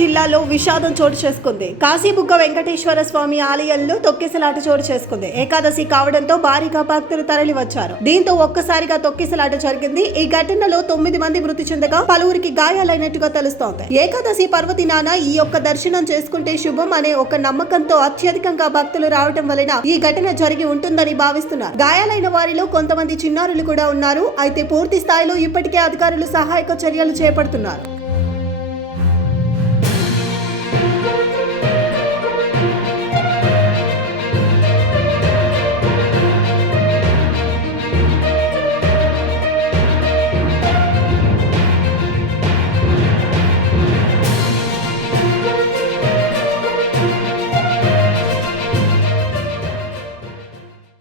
జిల్లాలో విషాదం చోటు చేసుకుంది. కాశీబుగ్గ వెంకటేశ్వర స్వామి ఆలయంలో తొక్కిసలాట చోటు చేసుకుంది. ఏకాదశి కావడంతో భారీగా భక్తులు తరలి వచ్చారు. దీంతో ఒక్కసారిగా తొక్కిసలాట జరిగింది. ఈ ఘటనలో 9 మంది మృతి చెందగా పలువురికి గాయాలైనట్టుగా తెలుస్తోంది. ఏకాదశి పర్వదినాన ఈ యొక్క దర్శనం చేసుకుంటే శుభం అనే ఒక నమ్మకంతో అత్యధికంగా భక్తులు రావడం వలన ఈ ఘటన జరిగి ఉంటుందని భావిస్తున్నారు. గాయాలైన వారిలో కొంతమంది చిన్నారులు కూడా ఉన్నారు. అయితే పూర్తి స్థాయిలో ఇప్పటికే అధికారులు సహాయక చర్యలు చేపడుతున్నారు.